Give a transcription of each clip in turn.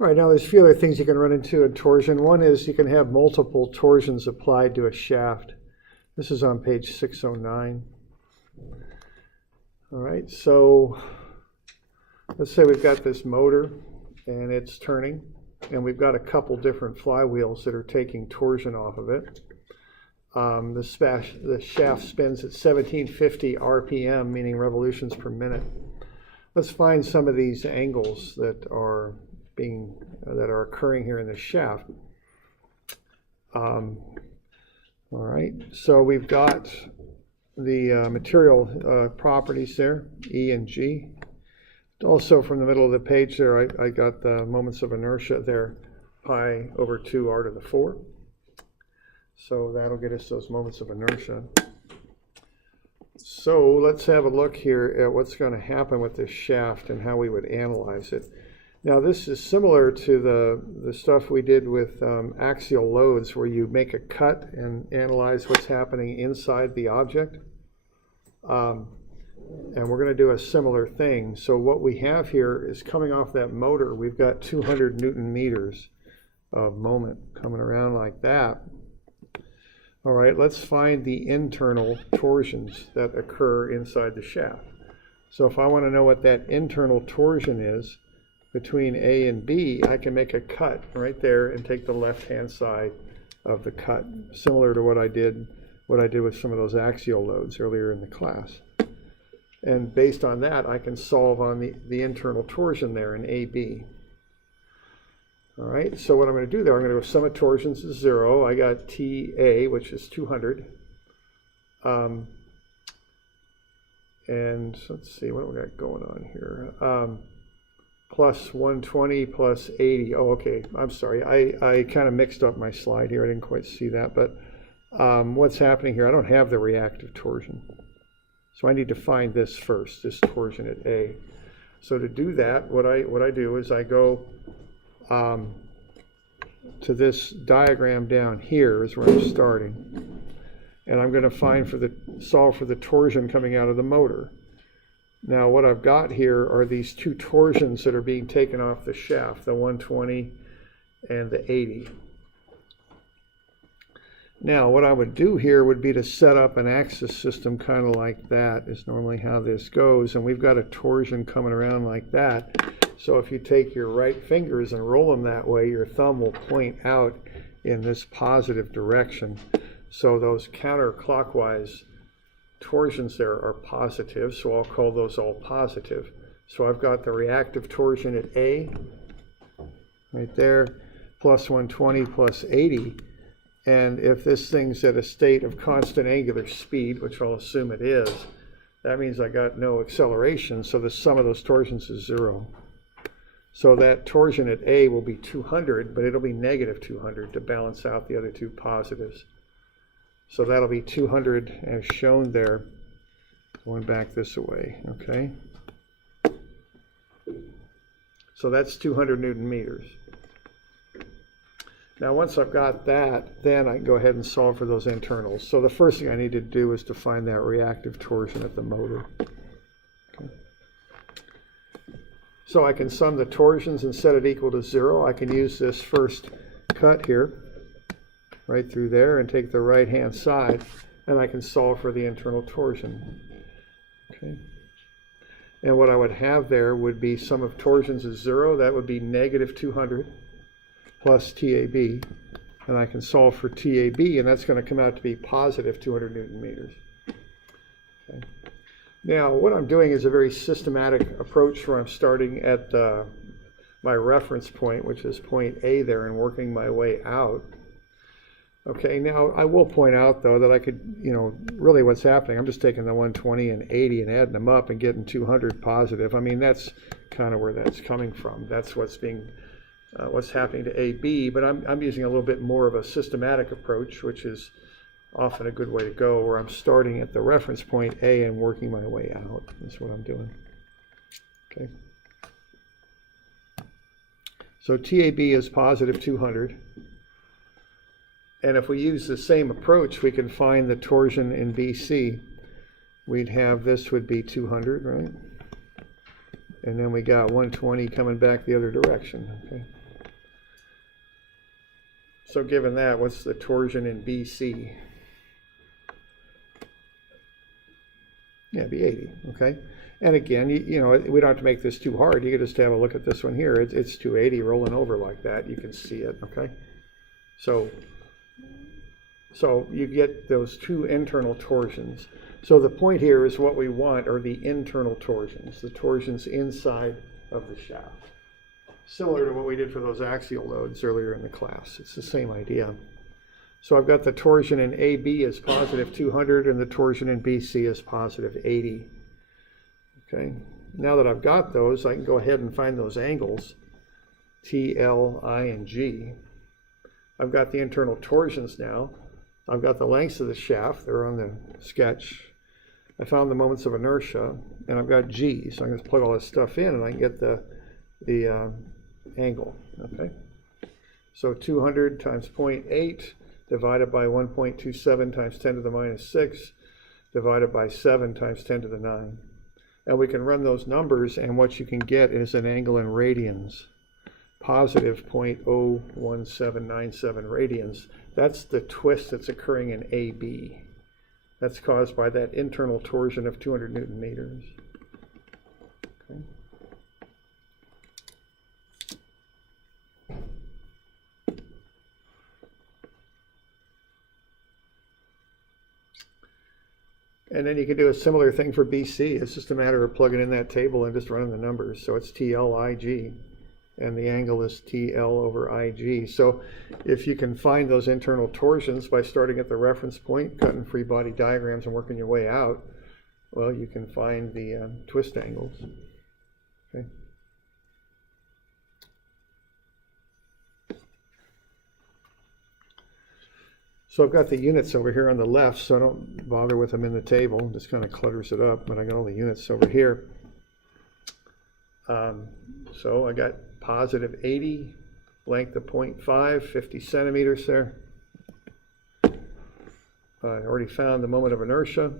All right, now there's a few other things you can run into in torsion. One is you can have multiple torsions applied to a shaft. This is on page 609. All right, so let's say we've got this motor and it's turning, and we've got a couple different flywheels that are taking torsion off of it. The shaft spins at 1750 RPM, meaning revolutions per minute. Let's find some of these angles that are occurring here in the shaft. All right, so we've got the material properties there, E and G. Also from the middle of the page there, I got the moments of inertia there, pi over 2 r to the 4. So that'll get us those moments of inertia. So let's have a look here at what's going to happen with this shaft and how we would analyze it. Now this is similar to the stuff we did with axial loads, where you make a cut and analyze what's happening inside the object. And we're going to do a similar thing. So what we have here is coming off that motor, we've got 200 Newton meters of moment coming around like that. All right, let's find the internal torsions that occur inside the shaft. So if I want to know what that internal torsion is between A and B, I can make a cut right there and take the left-hand side of the cut, similar to what I did with some of those axial loads earlier in the class. And based on that, I can solve on the internal torsion there in AB. All right, so what I'm going to do there, I'm going to go sum of torsions is 0. I got TA, which is 200. And let's see, what do we got going on here? Plus 120 plus 80. Oh, okay, I'm sorry. I kind of mixed up my slide here. I didn't quite see that. But what's happening here, I don't have the reactive torsion. So I need to find this first, this torsion at A. So to do that, what I do is I go to this diagram down here is where I'm starting. And I'm going to solve for the torsion coming out of the motor. Now what I've got here are these two torsions that are being taken off the shaft, the 120 and the 80. Now what I would do here would be to set up an axis system kind of like that is normally how this goes, and we've got a torsion coming around like that. So if you take your right fingers and roll them that way, your thumb will point out in this positive direction. So those counterclockwise torsions there are positive, so I'll call those all positive. So I've got the reactive torsion at A, right there, plus 120 plus 80. And if this thing's at a state of constant angular speed, which I'll assume it is, that means I got no acceleration, so the sum of those torsions is 0. So that torsion at A will be 200, but it'll be negative 200 to balance out the other two positives. So that'll be 200 as shown there, going back this way, okay? So that's 200 Newton meters. Now once I've got that, then I can go ahead and solve for those internals. So the first thing I need to do is to find that reactive torsion at the motor. Okay. So I can sum the torsions and set it equal to 0. I can use this first cut here, right through there, and take the right-hand side, and I can solve for the internal torsion. Okay. And what I would have there would be sum of torsions is 0. That would be negative 200 plus TAB. And I can solve for TAB, and that's going to come out to be positive 200 Newton meters. Okay. Now, what I'm doing is a very systematic approach where I'm starting at my reference point, which is point A there, and working my way out. Okay, now I will point out though that I could, really what's happening, I'm just taking the 120 and 80 and adding them up and getting 200 positive. I mean, that's kind of where that's coming from. That's what's happening to AB, but I'm using a little bit more of a systematic approach, which is often a good way to go, where I'm starting at the reference point A and working my way out. That's what I'm doing. Okay. So TAB is positive 200. And if we use the same approach, we can find the torsion in BC. We'd have this would be 200, right? And then we got 120 coming back the other direction, okay? So given that, what's the torsion in BC? Yeah, it'd be 80, okay? And again, you know, we don't have to make this too hard. You can just have a look at this one here. It's 280 rolling over like that. You can see it, okay? So you get those two internal torsions. So the point here is what we want are the internal torsions, the torsions inside of the shaft. Similar to what we did for those axial loads earlier in the class. It's the same idea. So I've got the torsion in AB is positive 200 and the torsion in BC is positive 80. Okay, now that I've got those, I can go ahead and find those angles, T, L, I, and G. I've got the internal torsions now. I've got the lengths of the shaft, they're on the sketch. I found the moments of inertia, and I've got G, so I'm going to plug all this stuff in and I can get the angle, okay? So 200 times 0.8 divided by 1.27 times 10 to the minus 6 divided by 7 times 10 to the 9. And we can run those numbers, and what you can get is an angle in radians, positive 0.01797 radians. That's the twist that's occurring in AB. That's caused by that internal torsion of 200 Newton meters. Okay. And then you can do a similar thing for BC. It's just a matter of plugging in that table and just running the numbers. So it's TLIG, and the angle is TL over IG. So if you can find those internal torsions by starting at the reference point, cutting free body diagrams and working your way out, well, you can find the twist angles. Okay. So I've got the units over here on the left, so don't bother with them in the table. It just kind of clutters it up, but I got all the units over here. So I got positive 80, length of 0.5, 50 centimeters there. I already found the moment of inertia,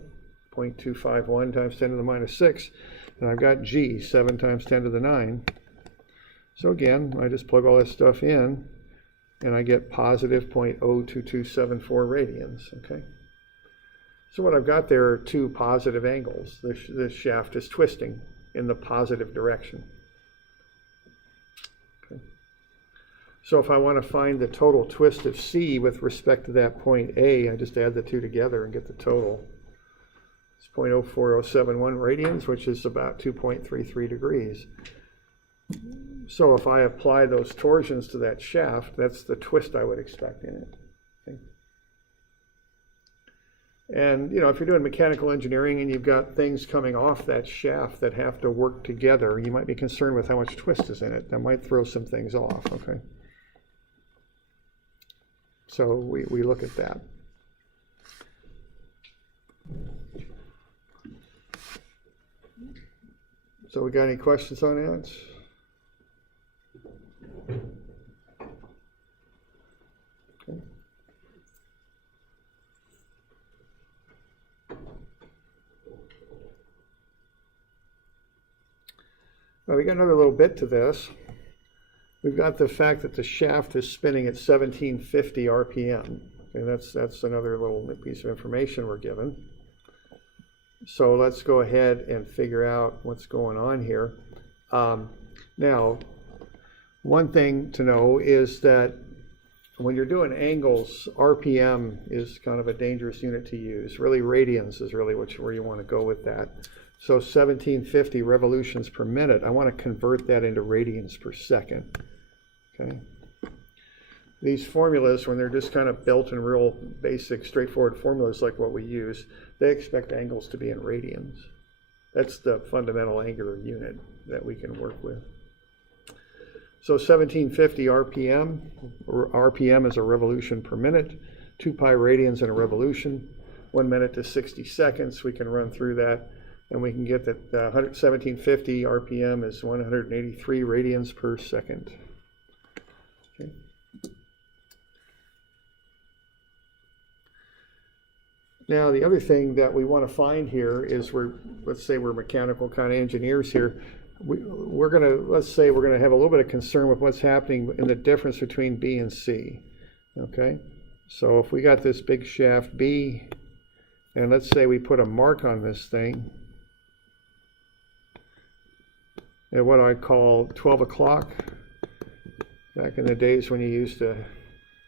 0.251 times 10 to the minus 6. And I've got G, 7 times 10 to the 9. So again, I just plug all this stuff in, and I get positive 0.02274 radians, okay? So what I've got there are two positive angles. This shaft is twisting in the positive direction. Okay. So if I want to find the total twist of C with respect to that point A, I just add the two together and get the total. It's 0.04071 radians, which is about 2.33 degrees. So if I apply those torsions to that shaft, that's the twist I would expect in it. Okay. And you know, if you're doing mechanical engineering and you've got things coming off that shaft that have to work together, you might be concerned with how much twist is in it. That might throw some things off, okay? So we look at that. So we got any questions on that? Okay. Well, we got another little bit to this. We've got the fact that the shaft is spinning at 1750 RPM. Okay, that's another little piece of information we're given. So let's go ahead and figure out what's going on here. Now, one thing to know is that when you're doing angles, RPM is kind of a dangerous unit to use. Really, radians is really where you want to go with that. So 1750 revolutions per minute, I want to convert that into radians per second. Okay. These formulas, when they're just kind of built in real basic, straightforward formulas like what we use, they expect angles to be in radians. That's the fundamental angular unit that we can work with. So 1750 RPM, or RPM is a revolution per minute, 2 pi radians in a revolution, 1 minute to 60 seconds. We can run through that, and we can get that 1750 RPM is 183 radians per second. Okay. Now, the other thing that we want to find here is let's say we're mechanical kind of engineers here. Let's say we're going to have a little bit of concern with what's happening in the difference between B and C. Okay, so if we got this big shaft B, and let's say we put a mark on this thing at what I call 12 o'clock, back in the days when you used to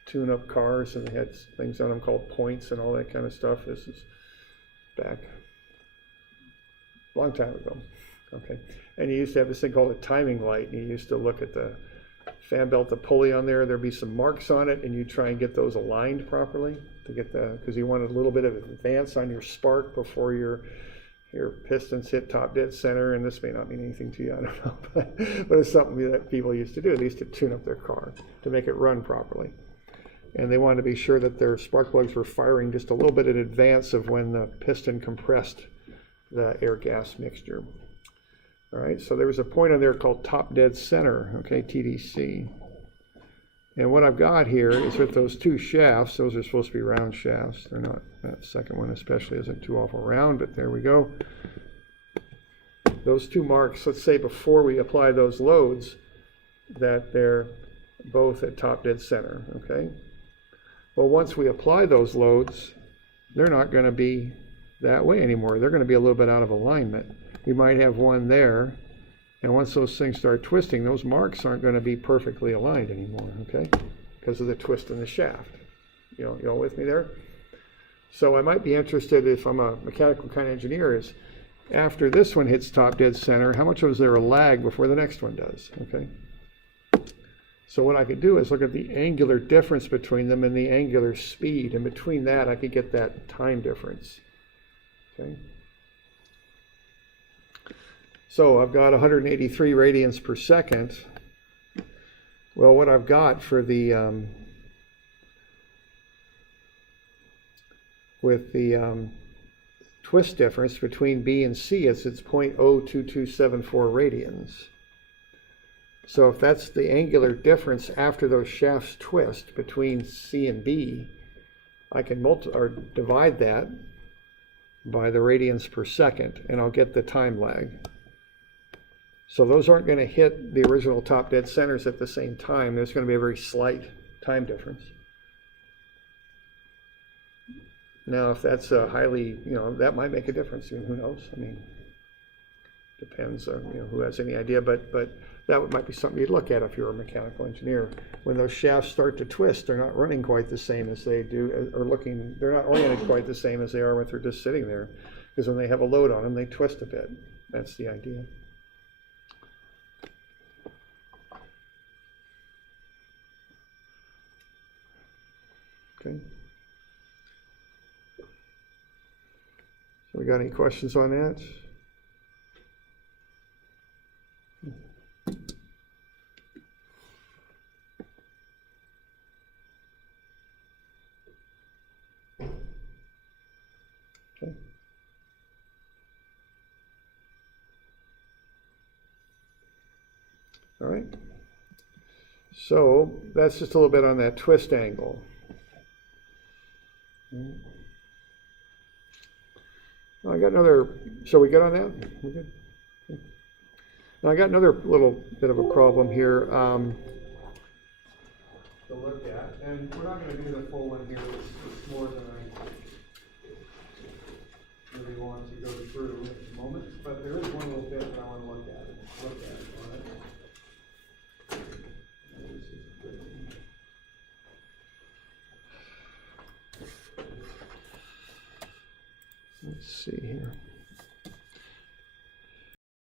tune up cars and they had things on them called points and all that kind of stuff. This is back a long time ago. Okay, and you used to have this thing called a timing light, and you used to look at the fan belt, the pulley on there. There'd be some marks on it, and you try and get those aligned properly to get because you wanted a little bit of advance on your spark before your pistons hit top dead center. And this may not mean anything to you, I don't know, but it's something that people used to do. They used to tune up their car to make it run properly, and they wanted to be sure that their spark plugs were firing just a little bit in advance of when the piston compressed the air gas mixture. All right, so there was a point on there called top dead center, okay, TDC. And what I've got here is with those two shafts, those are supposed to be round shafts. They're not, that second one especially isn't too awful round, but there we go. Those two marks, let's say before we apply those loads, that they're both at top dead center, okay? Well, once we apply those loads, they're not going to be that way anymore. They're going to be a little bit out of alignment. We might have one there, and once those things start twisting, those marks aren't going to be perfectly aligned anymore, okay? Because of the twist in the shaft. You all with me there? So I might be interested, if I'm a mechanical kind of engineer, is after this one hits top dead center, how much is there a lag before the next one does, okay? So what I could do is look at the angular difference between them and the angular speed, and between that I could get that time difference, okay? So I've got 183 radians per second. Well, what I've got for the with the twist difference between B and C, it's 0.02274 radians. So if that's the angular difference after those shafts twist between C and B, I can divide that by the radians per second, and I'll get the time lag. So those aren't going to hit the original top dead centers at the same time. There's going to be a very slight time difference. Now, if that's a highly, that might make a difference. Who knows? I mean, depends on who has any idea. But that might be something you'd look at if you're a mechanical engineer. When those shafts start to twist, they're not running quite the same as they do, they're not oriented quite the same as they are when they're just sitting there. Because when they have a load on them, they twist a bit. That's the idea. Okay. So we got any questions on that? Okay. All right. So that's just a little bit on that twist angle. I got another, shall we get on that? We're good? Okay. Now I got another little bit of a problem here to look at, and we're not going to do the full one here. It's more than I really want to go through at the moment, but there is one little bit that I want to look at on it. Let's see here.